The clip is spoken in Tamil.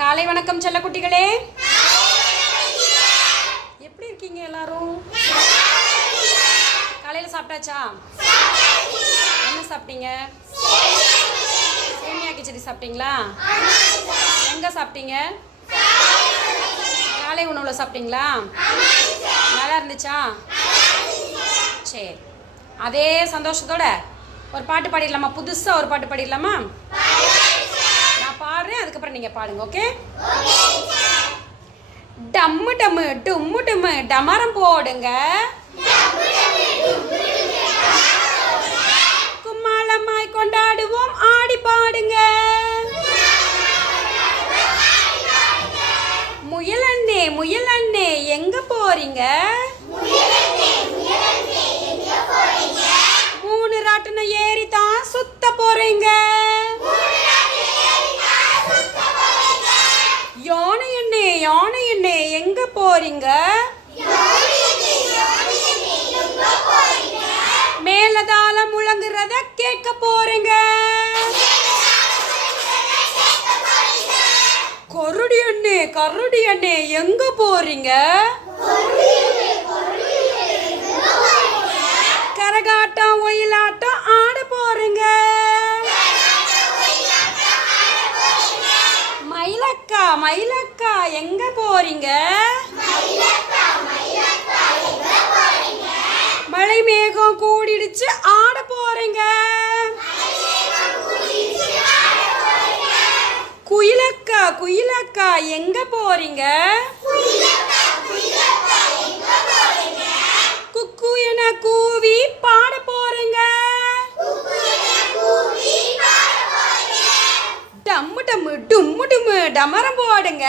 காலை வணக்கம் செல்லக்குட்டிகளே. எப்படி இருக்கீங்க எல்லாரும்? காலையில் சாப்பிட்டாச்சா? என்ன சாப்பிட்டீங்க? சேமியா கிச்சடி சாப்பிட்டீங்களா? எங்கே சாப்பிட்டீங்க? காலை உணவில் சாப்பிட்டீங்களா? நல்லா இருந்துச்சா? சரி. அதே சந்தோஷத்தோட ஒரு பாட்டு பாடிடலாமா? புதுசாக ஒரு பாட்டு பாடிடலாமா? நீங்கள் பாடுங்க ஓகே டம்மு டம்மு டும்மு டும்மு. டமரம் போடுங்க. கும்மாளமாய் கொண்டாடுவோம் ஆடி பாடுங்க. முயல் அண்ணே முயல் அண்ணே எங்க போறீங்க? மூணு ராட்டினம் ஏறி தான் சுத்த போறீங்க. யானை எண்ணே எங்க போறீங்க? மேலதால முழங்குறத கேட்க போறீங்க. கருடி அண்ணே கருடி அண்ணே எங்க போறீங்க? மயிலக்கா எங்க போறீங்க? மழை மேகம் கூடிடுச்சு ஆட போறீங்க. குயிலக்கா குயிலக்கா எங்க போறீங்க? டம் டும் டும் டமரம் போடுங்க.